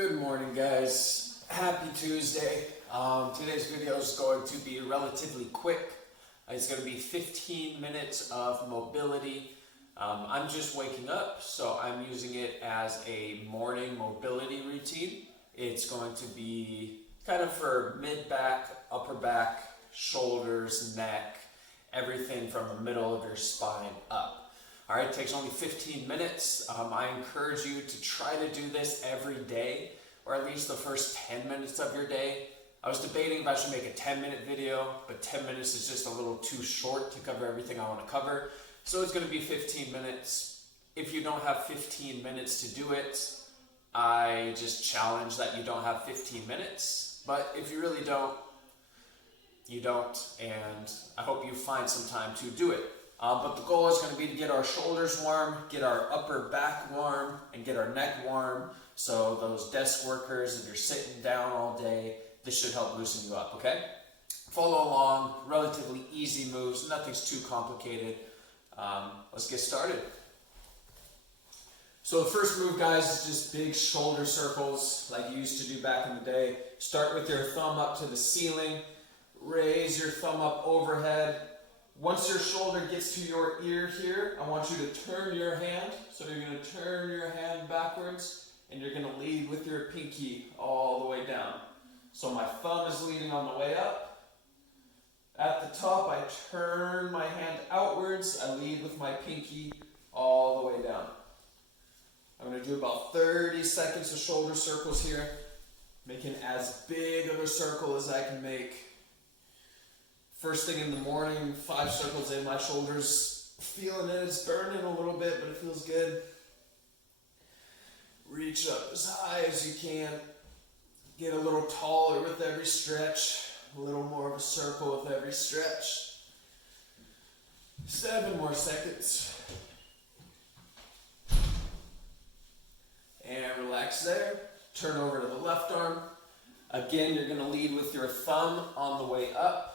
Good morning, guys. Happy Tuesday. Today's video is going to be relatively quick. It's going to be 15 minutes of mobility. I'm just waking up, so I'm using it as a morning mobility routine. It's going to be kind of for mid-back, upper back, shoulders, neck, everything from the middle of your spine up. All right, it takes only 15 minutes. I encourage you to try to do this every day, or at least the first 10 minutes of your day. I was debating if I should make a 10-minute video, but 10 minutes is just a little too short to cover everything I want to cover. So it's going to be 15 minutes. If you don't have 15 minutes to do it, I just challenge that you don't have 15 minutes. But if you really don't, you don't, and I hope you find some time to do it. But the goal is going to be to get our shoulders warm, get our upper back warm, and get our neck warm. So those desk workers, if you're sitting down all day, this should help loosen you up, okay? Follow along, relatively easy moves, nothing's too complicated. Let's get started. So the first move, guys, is just big shoulder circles like you used to do back in the day. Start with your thumb up to the ceiling, raise your thumb up overhead. Once your shoulder gets to your ear here, I want you to turn your hand. So you're going to turn your hand backwards, and you're going to lead with your pinky all the way down. So my thumb is leading on the way up. At the top, I turn my hand outwards. I lead with my pinky all the way down. I'm going to do about 30 seconds of shoulder circles here, making as big of a circle as I can make. First thing in the morning, 5 circles in, my shoulders feeling it. It's burning a little bit, but it feels good. Reach up as high as you can. Get a little taller with every stretch. A little more of a circle with every stretch. 7 more seconds. And relax there. Turn over to the left arm. Again, you're going to lead with your thumb on the way up.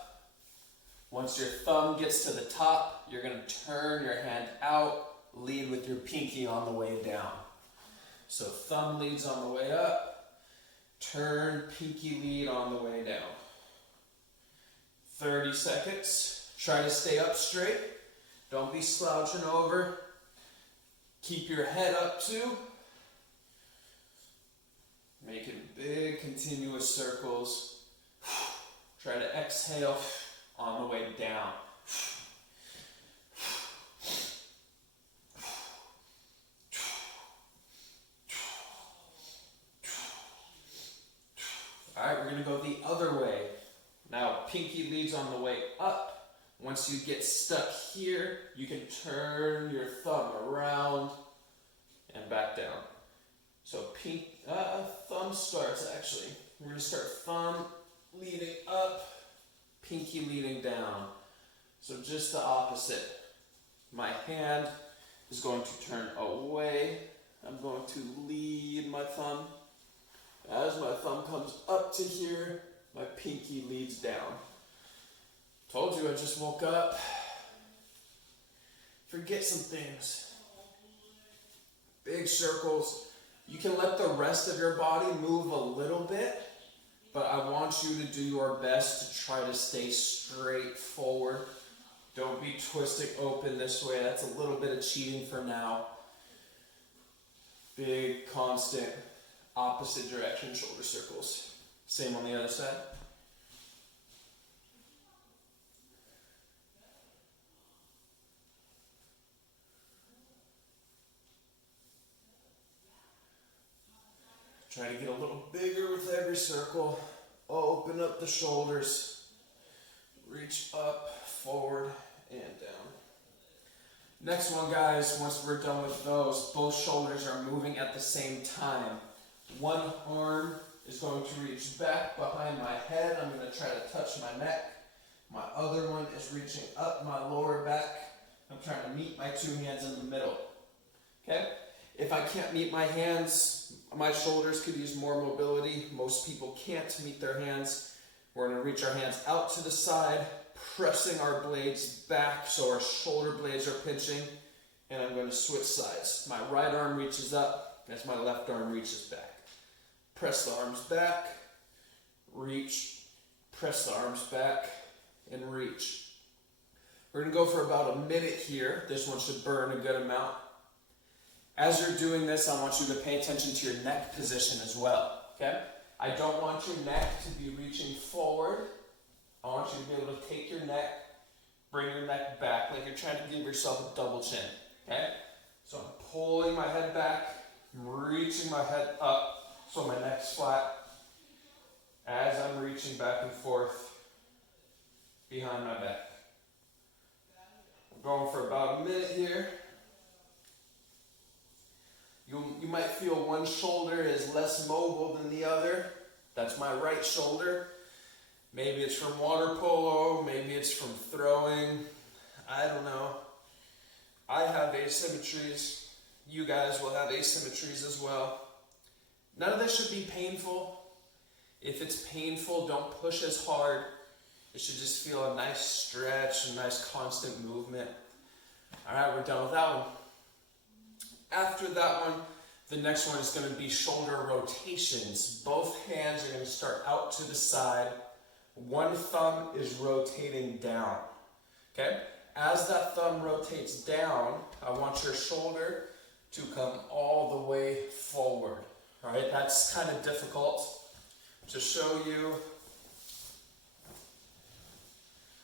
Once your thumb gets to the top, you're going to turn your hand out, lead with your pinky on the way down. So thumb leads on the way up, turn, pinky lead on the way down. 30 seconds. Try to stay up straight. Don't be slouching over. Keep your head up too. Making big continuous circles. Try to exhale on the way down. All right, we're going to go the other way. Now, pinky leads on the way up. Once you get stuck here, you can turn your thumb around and back down. So thumb starts actually. We're going to start thumb leading up, pinky leading down. So just the opposite. My hand is going to turn away. I'm going to lead my thumb. As my thumb comes up to here, my pinky leads down. Told you I just woke up. Forget some things. Big circles. You can let the rest of your body move a little bit, but I want you to do your best to try to stay straight forward. Don't be twisting open this way. That's a little bit of cheating for now. Big, constant, opposite direction shoulder circles. Same on the other side. Try to get a little bigger with every circle. Open up the shoulders. Reach up, forward, and down. Next one, guys, once we're done with those, both shoulders are moving at the same time. One arm is going to reach back behind my head. I'm going to try to touch my neck. My other one is reaching up my lower back. I'm trying to meet my 2 hands in the middle. Okay? If I can't meet my hands, my shoulders could use more mobility. Most people can't meet their hands. We're going to reach our hands out to the side, pressing our blades back so our shoulder blades are pinching. And I'm going to switch sides. My right arm reaches up as my left arm reaches back. press the arms back, reach, press the arms back, and reach. We're going to go for about a minute here. This one should burn a good amount. As you're doing this, I want you to pay attention to your neck position as well, okay? I don't want your neck to be reaching forward. I want you to be able to take your neck, bring your neck back like you're trying to give yourself a double chin, okay? So I'm pulling my head back, I'm reaching my head up so my neck's flat as I'm reaching back and forth behind my back. I'm going for about a minute here. You might feel one shoulder is less mobile than the other. That's my right shoulder. Maybe it's from water polo, maybe it's from throwing. I don't know. I have asymmetries. You guys will have asymmetries as well. None of this should be painful. If it's painful, don't push as hard. It should just feel a nice stretch, a nice constant movement. All right, we're done with that one. After that one, the next one is going to be shoulder rotations. Both hands are going to start out to the side. One thumb is rotating down. Okay? As that thumb rotates down, I want your shoulder to come all the way forward. All right? That's kind of difficult to show you.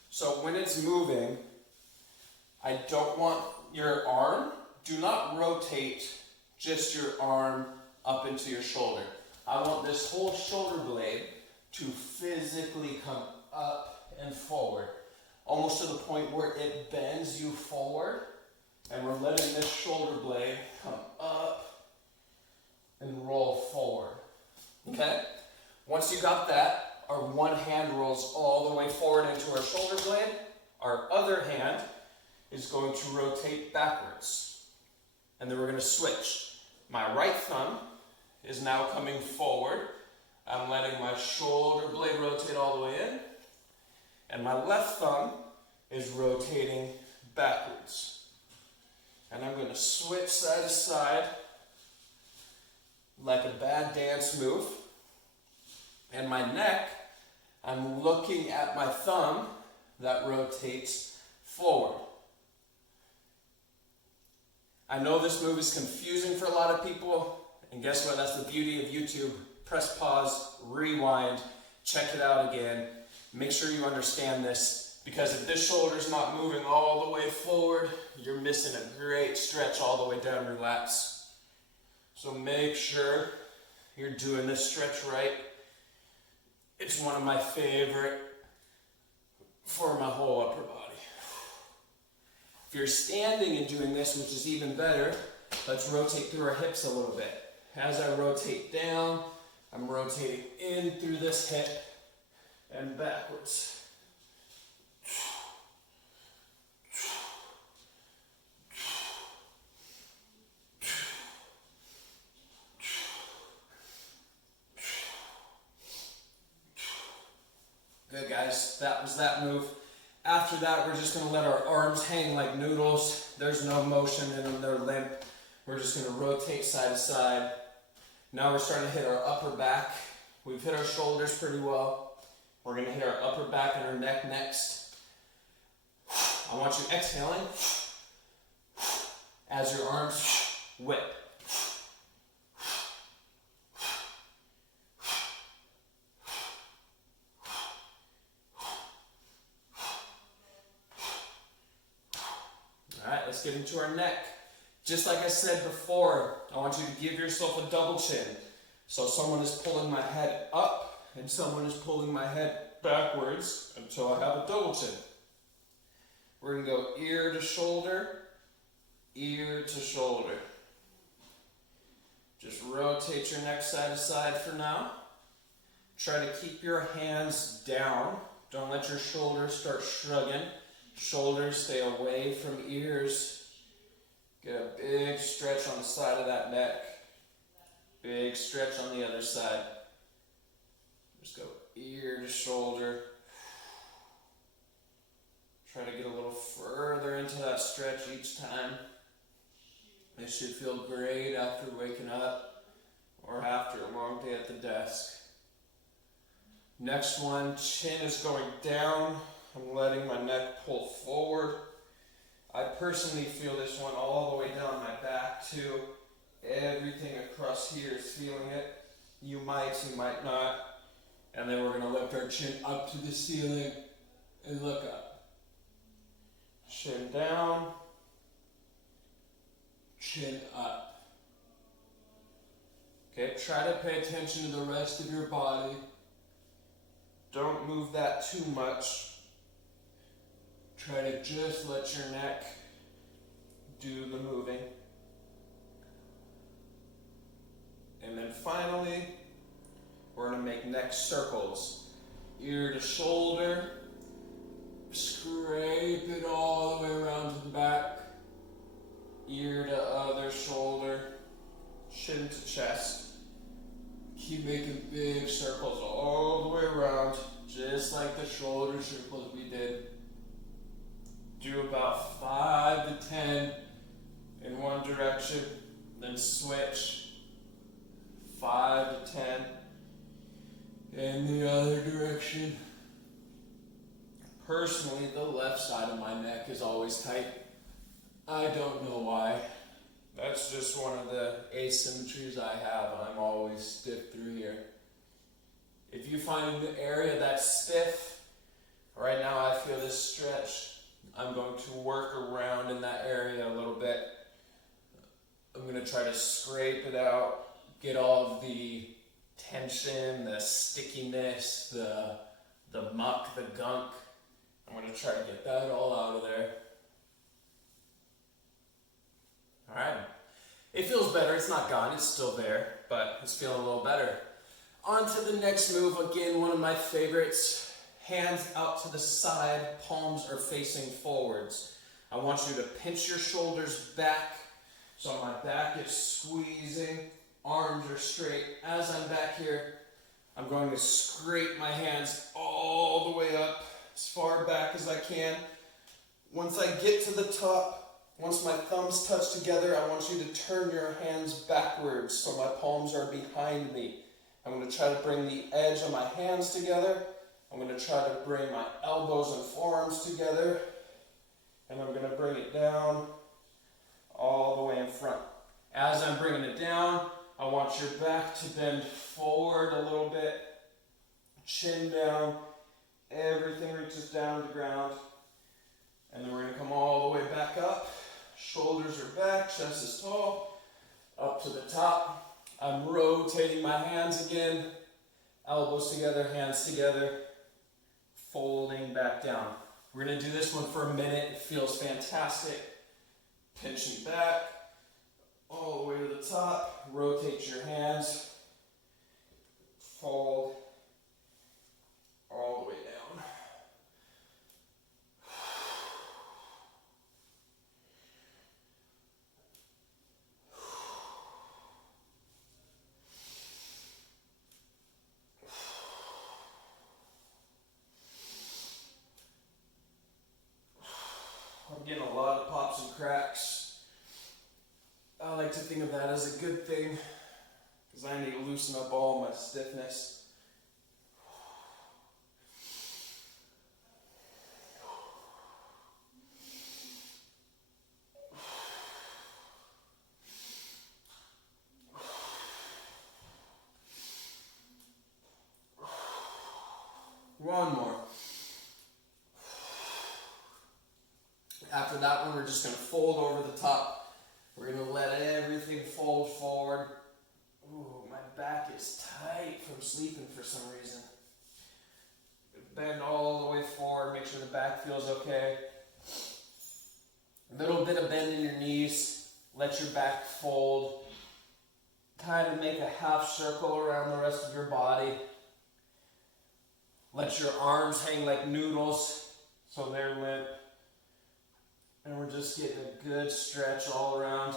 So when it's moving, I don't want your arm. Do not rotate just your arm up into your shoulder. I want this whole shoulder blade to physically come up and forward, almost to the point where it bends you forward, and we're letting this shoulder blade come up and roll forward. Okay? Once you got that, our one hand rolls all the way forward into our shoulder blade. Our other hand is going to rotate backwards. And then we're going to switch. My right thumb is now coming forward. I'm letting my shoulder blade rotate all the way in. And my left thumb is rotating backwards. And I'm going to switch side to side like a bad dance move. And my neck, I'm looking at my thumb that rotates forward. I know this move is confusing for a lot of people, and guess what? That's the beauty of YouTube. Press pause, rewind, check it out again. Make sure you understand this, because if this shoulder's not moving all the way forward, you're missing a great stretch all the way down your lats. So make sure you're doing this stretch right. It's one of my favorite for my whole upper body. If you're standing and doing this, which is even better, let's rotate through our hips a little bit. As I rotate down, I'm rotating in through this hip and backwards. Good, guys. That was that move. After that, we're just going to let our arms hang like noodles. There's no motion in them, they're limp. We're just going to rotate side to side. Now we're starting to hit our upper back. We've hit our shoulders pretty well. We're going to hit our upper back and our neck next. I want you exhaling as your arms whip. Alright, let's get into our neck. Just like I said before, I want you to give yourself a double chin. So someone is pulling my head up and someone is pulling my head backwards until I have a double chin. We're going to go ear to shoulder, ear to shoulder. Just rotate your neck side to side for now. Try to keep your hands down. Don't let your shoulders start shrugging. Shoulders stay away from ears. Get a big stretch on the side of that neck. Big stretch on the other side. Just go ear to shoulder. Try to get a little further into that stretch each time. It should feel great after waking up or after a long day at the Next one, chin is going down. I'm letting my neck pull forward. I personally feel this one all the way down my back too. Everything across here is feeling it. You might not. And then we're gonna lift our chin up to the ceiling and look up. Chin down, chin up. Okay, try to pay attention to the rest of your body. Don't move that too much. Try to just let your neck do the moving. And then finally, we're going to make neck circles. Ear to shoulder. Scrape it all the way around to the back. Ear to other shoulder. Chin to chest. Keep making big circles all the way around, just like the shoulder circles we did. Do about 5 to 10 in one direction, then switch 5 to 10 in the other direction. Personally, the left side of my neck is always tight. I don't know why. That's just one of the asymmetries I have. I'm always stiff through here. If you find the area that's stiff, right now I feel this stretch. I'm going to work around in that area a little bit. I'm going to try to scrape it out, get all of the tension, the stickiness, the muck, the gunk. I'm going to try to get that all out of there. Alright, it feels better. It's not gone, it's still there, but it's feeling a little better. On to the next move, again, one of my favorites. Hands out to the side, palms are facing forwards. I want you to pinch your shoulders back, so my back is squeezing, arms are straight. As I'm back here, I'm going to scrape my hands all the way up, as far back as I can. Once I get to the top, once my thumbs touch together, I want you to turn your hands backwards so my palms are behind me. I'm going to try to bring the edge of my hands together. I'm going to try to bring my elbows and forearms together. And I'm going to bring it down all the way in front. As I'm bringing it down, I want your back to bend forward a little bit. Chin down. Everything reaches down to the ground. And then we're going to come all the way back up. Shoulders are back, chest is tall, up to the top. I'm rotating my hands again, elbows together, hands together, folding back down. We're going to do this one for a minute. It feels fantastic. Pinching back, all the way to the top. Rotate your hands, fold, all the way down. I'm getting a lot of pops and cracks. I like to think of that as a good thing because I need to loosen up all my stiffness. One more. After that one, we're just going to fold over the top. We're going to let everything fold forward. Ooh, my back is tight from sleeping for some reason. Bend all the way forward. Make sure the back feels okay. A little bit of bend in your knees. Let your back fold. Kind of make a half circle around the rest of your body. Let your arms hang like noodles so they're limp. And we're just getting a good stretch all around.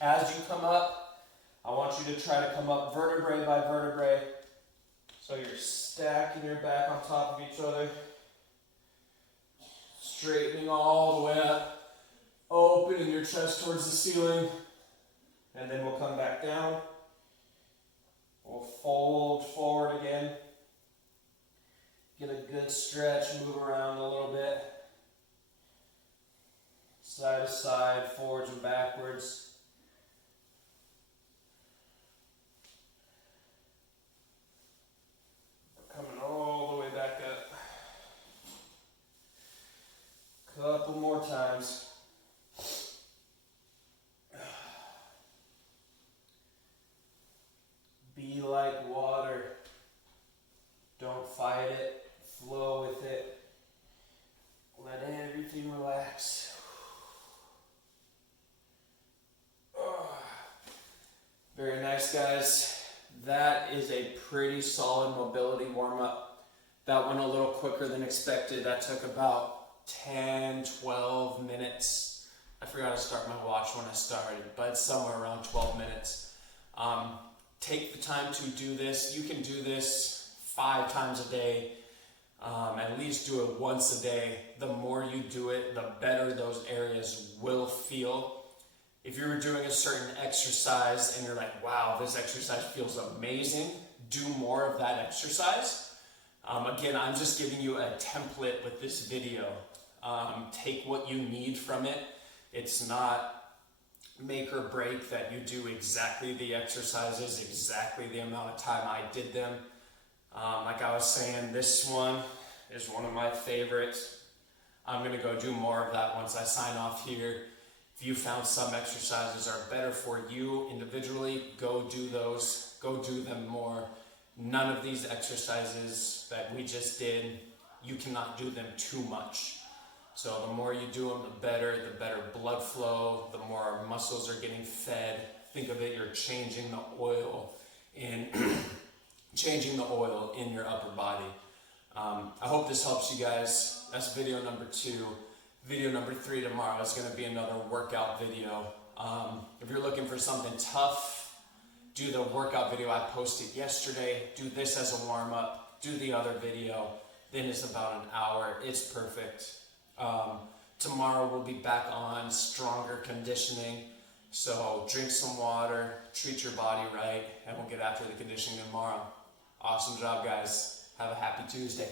As you come up, I want you to try to come up vertebrae by vertebrae. So you're stacking your back on top of each other. Straightening all the way up. Opening your chest towards the ceiling. And then we'll come back down. We'll fold forward again. Good stretch, move around a little bit. Side to side, forwards and backwards. Coming all the way back up. Couple more times. Be like water. Don't fight it. Flow with it. Let everything relax. Very nice, guys. That is a pretty solid mobility warm-up. That went a little quicker than expected. That took about 10, 12 minutes. I forgot to start my watch when I started, but it's somewhere around 12 minutes. Take the time to do this. You can do this 5 times a day. At least do it once a day. The more you do it, the better those areas will feel. If you're doing a certain exercise and you're like, wow, this exercise feels amazing, do more of that exercise. Again, I'm just giving you a template with this video. Take what you need from it. It's not make or break that you do exactly the exercises, exactly the amount of time I did them. Like I was saying, this one is one of my favorites. I'm gonna go do more of that once I sign off here. If you found some exercises are better for you individually, go do those, go do them more. None of these exercises that we just did, you cannot do them too much. So the more you do them, the better blood flow, the more our muscles are getting fed. Think of it, you're changing the oil in your upper body. I hope this helps you guys. That's video number 2. Video number 3 tomorrow is going to be another workout video. If you're looking for something tough, do the workout video I posted yesterday. Do this as a warm-up. Do the other video. Then it's about an hour. It's perfect. Tomorrow we'll be back on stronger conditioning. So drink some water, treat your body right, and we'll get after the conditioning tomorrow. Awesome job, guys. Have a happy Tuesday.